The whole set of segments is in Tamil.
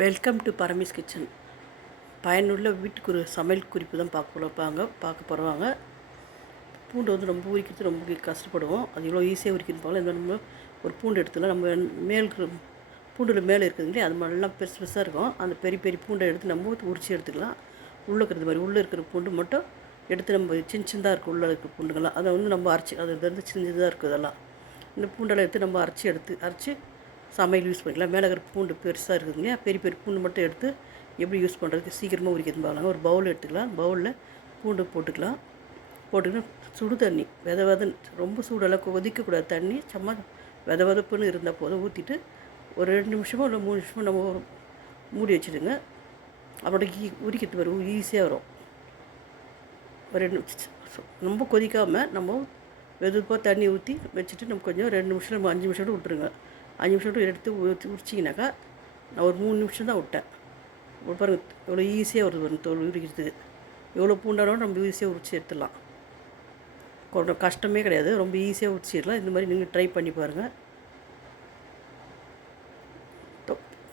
Welcome to Paramesh kitchen. பயனுள்ள வீட்டுக்கு ஒரு சமையல் குறிப்பு தான் பார்க்க போகிறப்பாங்க பார்க்க போகிறவாங்க பூண்டு வந்து ரொம்ப உரிக்கிறது ரொம்ப கஷ்டப்படுவோம். அது எவ்வளோ ஈஸியாக உரிக்கிறது போல இந்த நம்ம ஒரு பூண்டு எடுத்துக்கலாம் நம்ம மேல் இருக்கிற பூண்டில் மேலே இருக்குதுங்களே அது மாதிரிலாம் பெருசு பெருசாக இருக்கும். அந்த பெரிய பெரிய பூண்டை எடுத்து நம்ம உரிச்சு எடுத்துக்கலாம். உள்ளே இருக்கிறது மாதிரி உள்ளே இருக்கிற பூண்டு மட்டும் எடுத்து நம்ம சின்ன சின்னதாக இருக்கும் உள்ளே இருக்கிற பூண்டுங்கள்லாம் அதை வந்து நம்ம அரைச்சி அது வந்து சின்னதாக இருக்குது அதெல்லாம். இந்த பூண்டெல்லாம் எடுத்து நம்ம அரைச்சி எடுத்து அரைச்சி சமையல் யூஸ் பண்ணிக்கலாம். மேலே இருக்கிற பூண்டு பெருசாக இருக்குதுங்க. பெரிய பெரிய பூண்டு மட்டும் எடுத்து எப்படி யூஸ் பண்ணுறதுக்கு சீக்கிரமாக உரிக்கிறது பார்க்கலாம் ஒரு பவுல் எடுத்துக்கலாம். பவுலில் பூண்டு போட்டுக்கலாம். போட்டுக்கிட்டு சுடு தண்ணி வித விதன்னு ரொம்ப சூடெல்லாம் கொதிக்கக்கூடாது. தண்ணி சும்மா வித வெதப்புன்னு இருந்தால் போதும். ஊற்றிட்டு ஒரு ரெண்டு நிமிஷமோ இல்லை மூணு நிமிஷமோ நம்ம மூடி வச்சுடுங்க. அப்படி ஈ உரிக்கிறது வரும் ஈஸியாக வரும். ஒரு ரெண்டு ரொம்ப கொதிக்காமல் நம்ம வெதுப்பாக தண்ணி ஊற்றி வச்சுட்டு நம்ம கொஞ்சம் ரெண்டு நிமிஷம் நம்ம அஞ்சு நிமிஷம் விட்டுருங்க. அஞ்சு நிமிஷம் விட்டு எடுத்து ஊற்றி முடிச்சிங்கனாக்கா நான் ஒரு மூணு நிமிஷம் தான் விட்டேன். பாருங்கள் பாருங்க எவ்வளோ ஈஸியாக வருது வரும் தோல் உரிக்கிறதுக்கு எவ்வளோ பூண்டாலும் நம்ம ஈஸியாக உரிச்சு எடுத்துடலாம். கொஞ்சம் கஷ்டமே கிடையாது. ரொம்ப ஈஸியாக உரிச்சிடலாம். இந்த மாதிரி நீங்கள் ட்ரை பண்ணி பாருங்கள்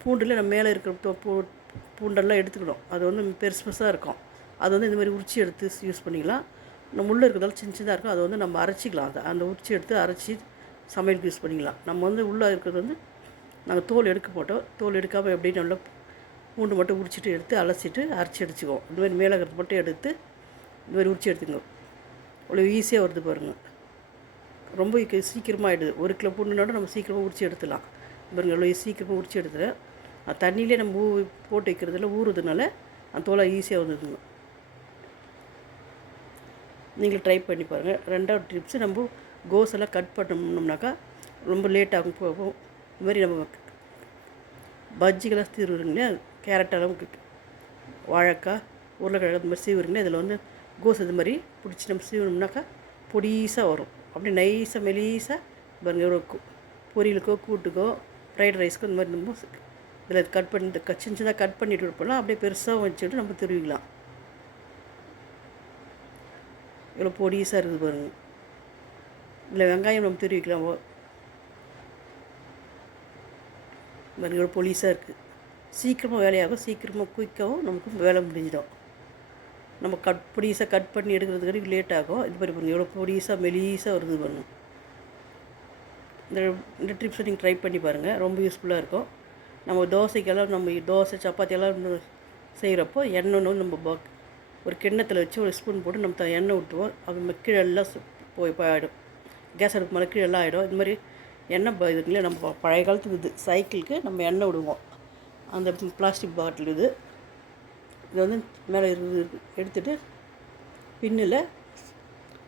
பூண்டில் நம்ம மேலே இருக்கிற தொ- பூ பூண்டெல்லாம் எடுத்துக்கணும். அது வந்து பெருசு பெருசாக இருக்கும். அது வந்து இந்த மாதிரி உரிச்சி எடுத்து யூஸ் பண்ணிக்கலாம். நம்ம உள்ளே இருக்கிறதால சின்ன சின்னதாக இருக்கும். அதை வந்து நம்ம அரைச்சிக்கலாம். அதை அந்த உரிச்சி எடுத்து அரைச்சி சமையலுக்கு யூஸ் பண்ணிக்கலாம். நம்ம வந்து உள்ளே இருக்கிறது வந்து நாங்கள் தோல் எடுக்க போட்டோம். தோல் எடுக்காமல் எப்படி நல்லா பூண்டு மட்டும் உரிச்சிட்டு எடுத்து அலசிட்டு அரைச்சி அடிச்சுக்குவோம் இந்த மாதிரி மேலே இருக்கிறது மட்டும் எடுத்து இந்த மாதிரி உரிச்சி எடுத்துக்கோ அவ்வளோ ஈஸியாக வருது பாருங்கள் ரொம்ப சீக்கிரமாக ஆகிடுது ஒரு கிலோ பூண்டுனாலும் நம்ம சீக்கிரமாக உரிச்சி எடுத்துடலாம். பாருங்கள் அவ்வளோ சீக்கிரமாக உரிச்சி எடுத்துகிறேன் அது தண்ணியிலே நம்ம ஊ போட்டு வைக்கிறதுல ஊறுறதுனால அந்த தோலை ஈஸியாக வந்ததுங்க நீங்கள் ட்ரை பண்ணி பாருங்கள் ரெண்டாவது டிப்ஸு நம்ம கோஸ் எல்லாம் கட் பண்ணோம்னாக்கா ரொம்ப லேட் ஆகும் போகும். இது மாதிரி நம்ம பஜ்ஜிகளாக சீவுறீங்களே கேரட் எல்லாம் வாழைக்காய் உருளைக்கிழங்கு இந்த மாதிரி சீவுறீங்களே இதில் வந்து கோஸ் இது மாதிரி பிடிச்சி நம்ம சீவனோம்னாக்கா பொடிசாக வரும். அப்படியே நைஸாக மெலீஸாக பாருங்க ஒரு பொரியலுக்கோ கூட்டுக்கோ ஃப்ரைட் ரைஸ்க்கோ இந்த மாதிரி நம்ம இதில் கட் பண்ணி இந்த சின்ன சின்னதாக கட் பண்ணிட்டு இருப்போம்னா அப்படியே பெருசாக வச்சுட்டு நம்ம திருவிக்கலாம். இவ்வளோ பொடிசாக இருக்குது பாருங்கள் இதில் வெங்காயம் நம்ம திருவிக்கலாம் ஓ- பாருங்க இவ்வளோ இருக்குது சீக்கிரமாக வேலையாகும். சீக்கிரமாக குயிக்காகவும் நமக்கு வேலை முடிஞ்சிடும். நம்ம கட் பொடிசாக கட் பண்ணி எடுக்கிறதுக்கு வரைக்கும் லேட் ஆகும். இது மாதிரி பண்ணுங்கள் எவ்வளோ பொடிசாக மெலீஸாக வருது பண்ணும் இந்த இந்த ட்ரிப்ஸை நீங்கள் ட்ரை பண்ணி பாருங்கள் ரொம்ப யூஸ்ஃபுல்லாக இருக்கும். நம்ம தோசைக்கெல்லாம் நம்ம தோசை சப்பாத்தி எல்லாம் செய்கிறப்போ எண்ணெய் ஒன்று நம்ம பக் ஒரு கிண்ணத்தில் வச்சு ஒரு ஸ்பூன் போட்டு நம்ம த- எண்ணெய் ஊற்றுவோம் அது நம்ம எல்லாம் போய் போயிடும். கேஸ் அடுப்பு மேலே கீழே எல்லாம் ஆகிடும் இது மாதிரி எண்ணெய் ப- இதுக்குள்ளே நம்ம பழைய காலத்துக்கு இது சைக்கிளுக்கு நம்ம எண்ணெய் விடுவோம். அந்த பிளாஸ்டிக் பாட்டில் இது. இது வந்து மேலே இருந்து எடுத்துகிட்டு பின்னில்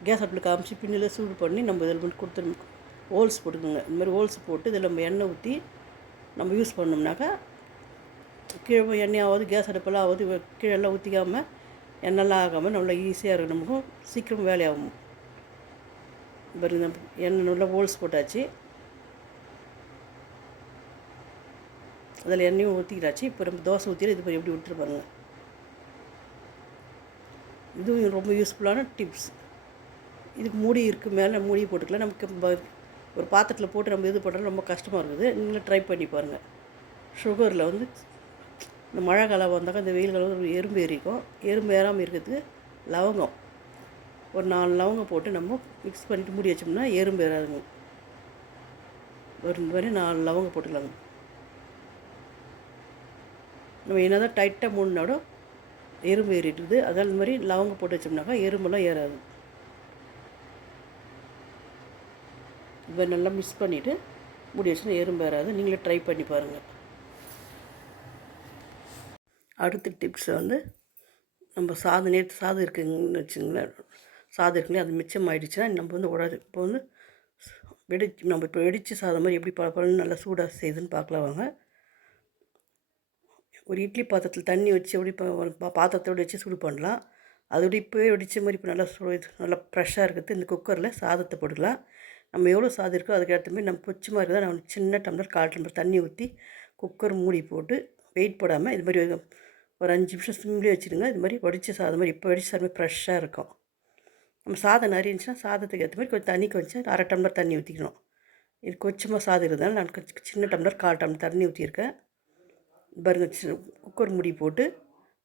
கேஸ் அடுப்பில் காமிச்சு பின்னில் சூடு பண்ணி நம்ம இதில் பண்ணி கொடுத்து ஹோல்ஸ் போட்டுக்கோங்க. இந்த மாதிரி ஹோல்ஸ் போட்டு இதில் நம்ம எண்ணெய் ஊற்றி நம்ம யூஸ் பண்ணோம்னாக்கா கீழே எண்ணெயாவது கேஸ் அடுப்பெல்லாம் ஆகுது கீழெல்லாம் ஊற்றிக்காமல் எண்ணெய்லாம் ஆகாமல் நல்லா ஈஸியாக இருக்கும். நமக்கும் சீக்கிரம் வேலையாகும். பாருங்க எண்ணெய் நல்லா ஹோல்ஸ் போட்டாச்சு. அதில் எண்ணெயும் ஊற்றிக்கிறாச்சு இப்போ நம்ம தோசை ஊற்றி இது மாதிரி எப்படி விட்டுருப்பாங்க இதுவும் ரொம்ப யூஸ்ஃபுல்லான டிப்ஸ் இதுக்கு மூடி இருக்குது மேலே மூடி போட்டுக்கலாம். நமக்கு ப- ஒரு பாத்திரத்தில் போட்டு நம்ம இது பண்ணுறது ரொம்ப கஷ்டமாக இருக்குது. நீங்களும் ட்ரை பண்ணி பாருங்கள் சுகரில் வந்து இந்த மழை காலம் வந்தாக்கா இந்த வெயில் காலம் எறும்பு ஏறிக்கும் எறும்பு ஏறாமல் இருக்கிறதுக்கு லவங்கம். ஒரு நாலு லவங்கம் போட்டு நம்ம மிக்ஸ் பண்ணிட்டு மூடி வச்சோம்னா எறும்பு ஏறாதுங்க ஒரு இந்த மாதிரி நாலு லவங்கம் போட்டுக்கலாங்க. நம்ம என்ன தான் டைட்டாக மூடினாலும் எறும்பு ஏறிடுது. அதனால் இந்த மாதிரி லவங்கம் போட்டு வச்சோம்னாக்கா எறும்பெல்லாம் ஏறாது. இப்போ நல்லா மிக்ஸ் பண்ணிவிட்டு மூடி வச்சுன்னா எறும்பு ஏறாது. நீங்களே ட்ரை பண்ணி பாருங்கள் அடுத்த டிப்ஸ் வந்து நம்ம சாதம் நேற்று சாதம் இருக்குங்கன்னு வச்சுங்களேன். சாதம் இருக்குங்களே அது மிச்சம் ஆயிடுச்சுன்னா நம்ம வந்து உடனே இப்போ வந்து வெடிச்சு நம்ம இப்போ வெடித்து சாதம் மாதிரி எப்படி பல பழம் நல்லா சூடாக செய்யுதுன்னு பார்க்கலாம் வாங்க. ஒரு இட்லி பாத்திரத்தில் தண்ணி வச்சு எப்படி பாத்திரத்தோடு பாத்திரத்தோட வச்சு சூடு பண்ணலாம். அதோட இப்போவே வெடித்த மாதிரி இப்போ நல்லா சூ நல்லா ஃப்ரெஷ்ஷாக இருக்குது இந்த குக்கரில் சாதத்தை போட்டுக்கலாம். நம்ம எவ்வளோ சாதம் இருக்கோ அதுக்கு ஏற்ற மாதிரி நம்ம பொச்சுமா இருக்குதா நம்ம சின்ன டம்ளர் கால் டம்ளர் தண்ணி ஊற்றி குக்கர் மூடி போட்டு வெயிட் போடாமல் இது மாதிரி ஒரு- அஞ்சு நிமிஷம் சிம்லேயே வச்சுருங்க இது மாதிரி வடித்த சாதம் மாதிரி இப்போ வடித்த சாதம் ஃப்ரெஷ்ஷாக இருக்கும். நம்ம சாதம் நிறைய இருந்துச்சுன்னா சாதத்துக்கு ஏற்ற மாதிரி கொஞ்சம் தண்ணி கொஞ்சம் அரை டம்ளர் தண்ணி ஊற்றிக்கணும் இது கொஞ்சமாக சாதம் இருக்கிறதுனால நான் கொஞ்சம் சின்ன டம்ளர் கால் டம்ளர் தண்ணி ஊற்றிருக்கேன் பாருங்க குக்கர் முடி போட்டு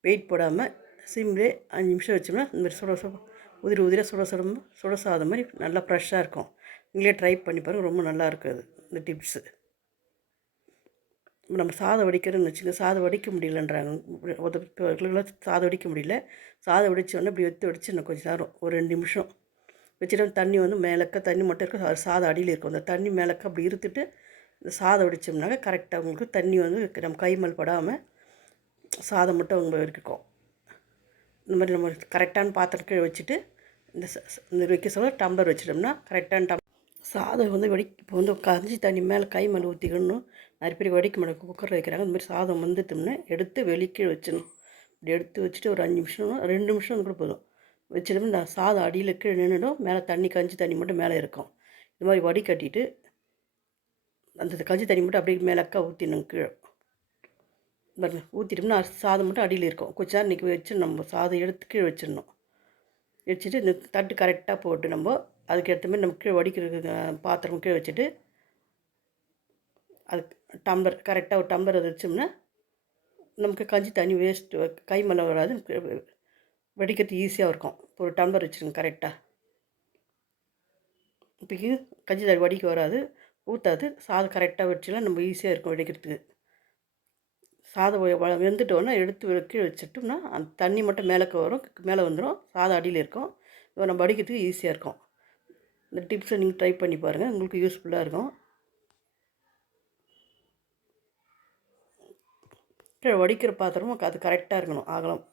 வெயிட் போடாமல் சிம்லே அஞ்சு நிமிஷம் வச்சோம்னா இந்த மாதிரி சுட சுட உதிரி உதிரியாக சுட சுட சுட சாதம் மாதிரி நல்லா ஃப்ரெஷ்ஷாக இருக்கும். நீங்களே ட்ரை பண்ணி பாருங்கள் ரொம்ப நல்லா இருக்குது இந்த டிப்ஸு நம்ம சாதம் வடிக்கிறோன்னு வச்சுக்க சாதம் வடிக்க முடியலன்றாங்க. ஒருத்தர் சாதம் வடிக்க முடியல. சாதம் வடித்தோடனே இப்படி வெத்து வடிச்சு இன்னும் கொஞ்சம் நேரம் ஒரு ரெண்டு நிமிஷம். வச்சுட்டு தண்ணி வந்து மேலக்க தண்ணி மட்டும் இருக்கும் அது சாதம் அடியில் இருக்கும். அந்த தண்ணி மேலக்க அப்படி இருத்துட்டு இந்த சாதம் வடித்தோம்னாக்க கரெக்டாக உங்களுக்கு தண்ணி வந்து நம்ம கை மேல் படாமல் சாதம் மட்டும் அவங்க இருக்கும் இந்த மாதிரி நம்ம கரெக்டான பாத்திரத்தை வச்சுட்டு இந்த இந்த வைக்க சொல்ல டம்ளர் வச்சிட்டோம்னா கரெக்டான டம் சாதம் வந்து வடி இப்போ வந்து கஞ்சி தண்ணி மேலே கை மேலே ஊற்றிக்கணும் நிறைய பேர் வடிக்க மாட்டாங்க குக்கரில் வைக்கிறாங்க. இந்த மாதிரி சாதம் வந்துட்டோம்னா எடுத்து வெளிக்கே வச்சிடணும். இப்படி எடுத்து வச்சுட்டு ஒரு அஞ்சு நிமிஷம் ரெண்டு நிமிஷம் கூட போதும். வச்சிட்டோம்னா இந்த சாதம் அடியில் கீழே நின்றுடும் மேலே தண்ணி கஞ்சி தண்ணி மட்டும் மேலே இருக்கும். இது மாதிரி வடிகட்டிட்டு அந்த கஞ்சி தண்ணி மட்டும் அப்படியே மேலக்கா ஊற்றிடணும் கீழே. பாருங்க ஊற்றிட்டோம்னா சாதம் மட்டும் அடியில் இருக்கும். கொஞ்ச நேரம் இன்றைக்கி வச்சு நம்ம சாதம் எடுத்து கீழே வச்சிடணும். வச்சுட்டு இந்த தட்டு கரெக்டாக போட்டு நம்ம அதுக்கேற்ற மாதிரி நம்ம கீழே வடிக்கிறதுக்கு பாத்திரம் கீழே வச்சுட்டு அது டம்ளர் கரெக்டாக ஒரு டம்ளர் அது வச்சோம்னா நமக்கு கஞ்சி தண்ணி வேஸ்ட்டு கை மேலே வராது. வெடிக்கிறது ஈஸியாக இருக்கும். இப்போ ஒரு டம்ளர் வச்சுருங்க கரெக்டாக இப்போ கஞ்சி தண்ணி வடிக்க வராது ஊற்றாது சாதம் கரெக்டாக வச்சுலாம் நம்ம ஈஸியாக இருக்கும் வெடிக்கிறதுக்கு. சாதம் வெந்துட்டோன்னா எடுத்து கீழே வச்சுட்டோம்னா அந்த தண்ணி மட்டும் மேலே வரும் மேலே வந்துடும் சாதம் அடியில் இருக்கும். இப்போ நம்ம வடிக்கிறதுக்கு ஈஸியாக இருக்கும். இந்த டிப்ஸை நீங்கள் ட்ரை பண்ணி பாருங்கள் உங்களுக்கு யூஸ்ஃபுல்லாக இருக்கும். கீழே வடிக்கிற பாத்திரமும் அது கரெக்டாக இருக்கணும். அகலம்